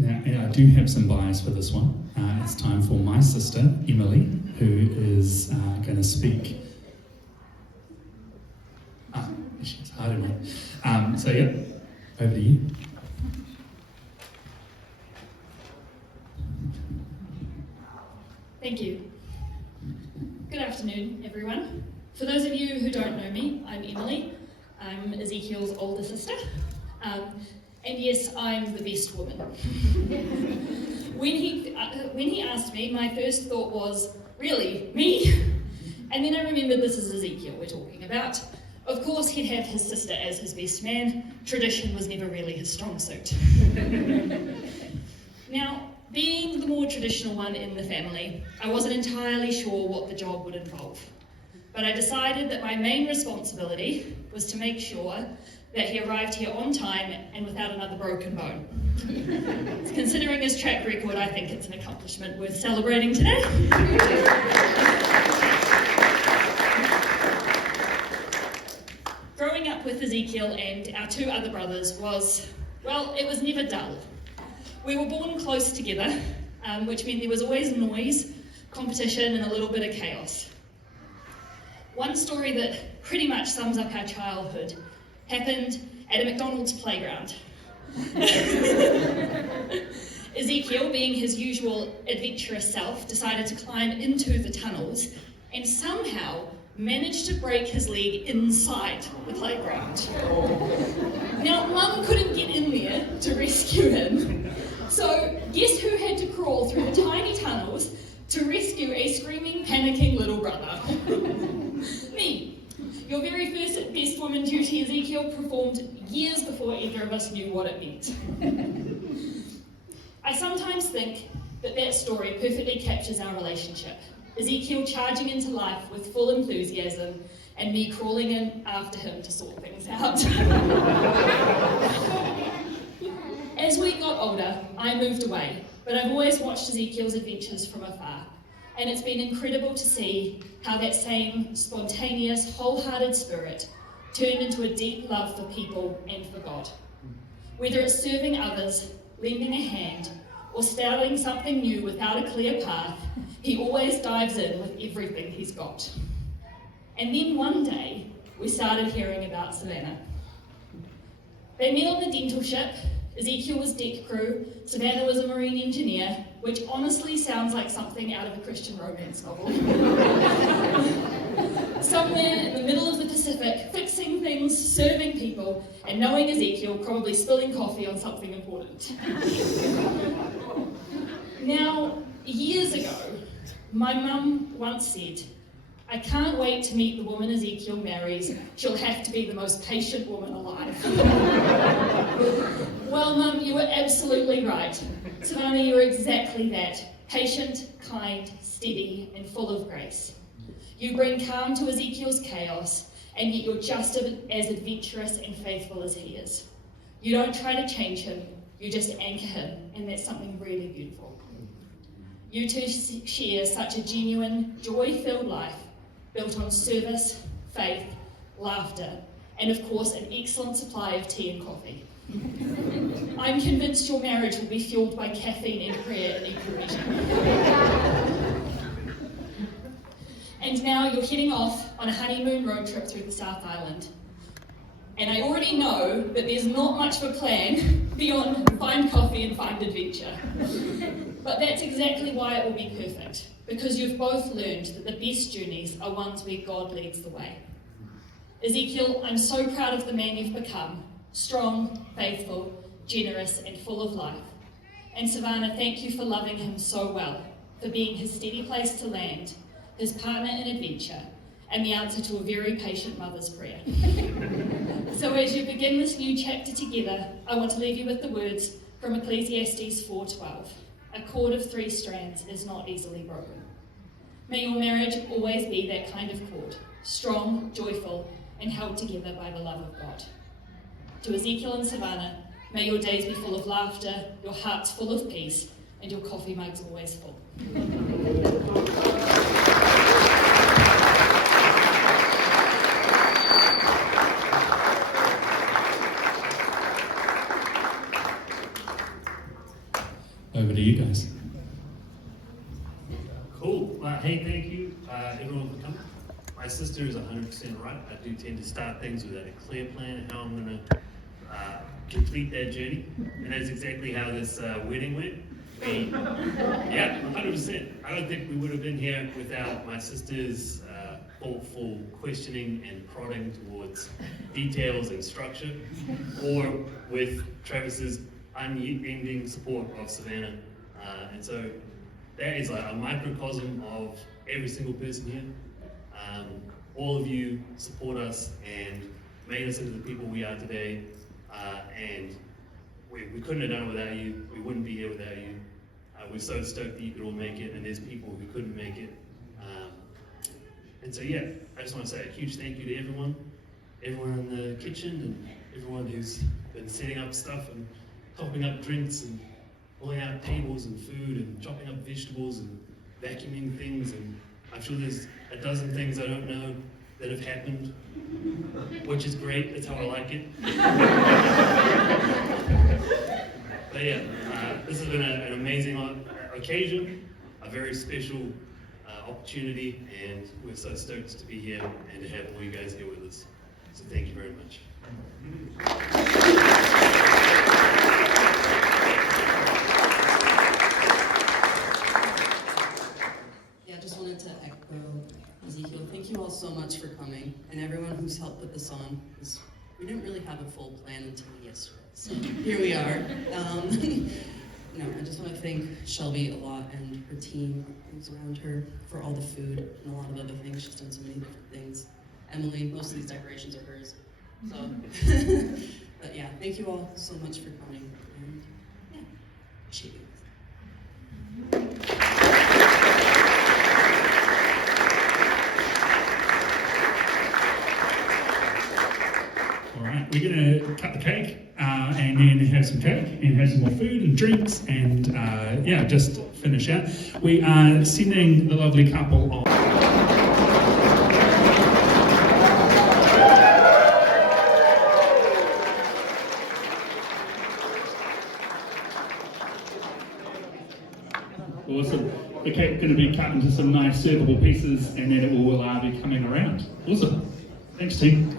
Now, I do have some bias for this one. It's time for my sister, Emily, who is going to speak. She's hiding me. So, yeah, over to you. Thank you. Good afternoon, everyone. For those of you who don't know me, I'm Emily. I'm Ezekiel's older sister. And yes, I'm the best woman. When he asked me, my first thought was, really, me? And then I remembered this is Ezekiel we're talking about. Of course, he'd have his sister as his best man. Tradition was never really his strong suit. Now, being the more traditional one in the family, I wasn't entirely sure what the job would involve. But I decided that my main responsibility was to make sure that he arrived here on time and without another broken bone. Considering his track record, I think it's an accomplishment worth celebrating today. Growing up with Ezekiel and our two other brothers was, well, it was never dull. We were born close together, which meant there was always noise, competition, and a little bit of chaos. One story that pretty much sums up our childhood happened at a McDonald's playground. Ezekiel, being his usual adventurous self, decided to climb into the tunnels and somehow managed to break his leg inside the playground. Now, Mum couldn't get in there to rescue him, so guess who had to crawl through the tiny tunnels to rescue a screaming, panicking little brother? Me. Your very first best woman duty, Ezekiel, performed years before either of us knew what it meant. I sometimes think that story perfectly captures our relationship. Ezekiel charging into life with full enthusiasm, and me crawling in after him to sort things out. As we got older, I moved away, but I've always watched Ezekiel's adventures from afar, and it's been incredible to see how that same spontaneous, wholehearted spirit turned into a deep love for people and for God. Whether it's serving others, lending a hand, or starting something new without a clear path, he always dives in with everything he's got. And then one day, we started hearing about Savannah. They met on the dental ship. Ezekiel was deck crew, Savannah was a marine engineer, which honestly sounds like something out of a Christian romance novel. Somewhere in the middle of the Pacific, fixing things, serving people, and knowing Ezekiel, probably spilling coffee on something important. Now, years ago, my mum once said, "I can't wait to meet the woman Ezekiel marries. She'll have to be the most patient woman alive." Well, Mum, you were absolutely right. Savannah, you're exactly that. Patient, kind, steady, and full of grace. You bring calm to Ezekiel's chaos, and yet you're just as adventurous and faithful as he is. You don't try to change him, you just anchor him, and that's something really beautiful. You two share such a genuine, joy-filled life, built on service, faith, laughter, and of course an excellent supply of tea and coffee. I'm convinced your marriage will be fueled by caffeine and prayer in equal measure. And now you're heading off on a honeymoon road trip through the South Island. And I already know that there's not much of a plan beyond find coffee and find adventure. But that's exactly why it will be perfect, because you've both learned that the best journeys are ones where God leads the way. Ezekiel, I'm so proud of the man you've become, strong, faithful, generous, and full of life. And Savannah, thank you for loving him so well, for being his steady place to land, his partner in adventure, and the answer to a very patient mother's prayer. So as you begin this new chapter together, I want to leave you with the words from Ecclesiastes 4:12. A cord of 3 strands is not easily broken. May your marriage always be that kind of cord, strong, joyful, and held together by the love of God. To Ezekiel and Savannah, may your days be full of laughter, your hearts full of peace, and your coffee mugs always full. over to you guys. Cool. Hey, thank you, everyone for coming. My sister is 100% right. I do tend to start things without a clear plan of how I'm going to complete that journey. And that's exactly how this wedding went. Yeah, 100%. I don't think we would have been here without my sister's thoughtful questioning and prodding towards details and structure, or with Travis's unending support of Savannah. And so that is like a microcosm of every single person here. All of you support us and made us into the people we are today. And we couldn't have done it without you. We wouldn't be here without you. We're so stoked that you could all make it, and there's people who couldn't make it. And so yeah, I just want to say a huge thank you to everyone in the kitchen, and everyone who's been setting up stuff and topping up drinks and pulling out tables and food and chopping up vegetables and vacuuming things. And I'm sure there's a dozen things I don't know that have happened, which is great. That's how I like it. But yeah, this has been an amazing occasion, a very special opportunity, and we're so stoked to be here and to have all you guys here with us. So thank you very much. Yeah, I just wanted to echo Ezekiel. Thank you all so much for coming, and everyone who's helped put this on. We didn't really have a full plan until yesterday, so here we are. I just want to thank Shelby a lot and her team who's around her for all the food and a lot of other things. She's done so many different things. Emily, most of these decorations are hers. So, but yeah, thank you all so much for coming, and yeah, appreciate you. All right, we're going to cut the cake and then have some cake and have some more food and drinks and just finish out. We are sending the lovely couple on. Awesome. The cake's going to be cut into some nice servable pieces, and then it will be coming around. Awesome. Thanks, team.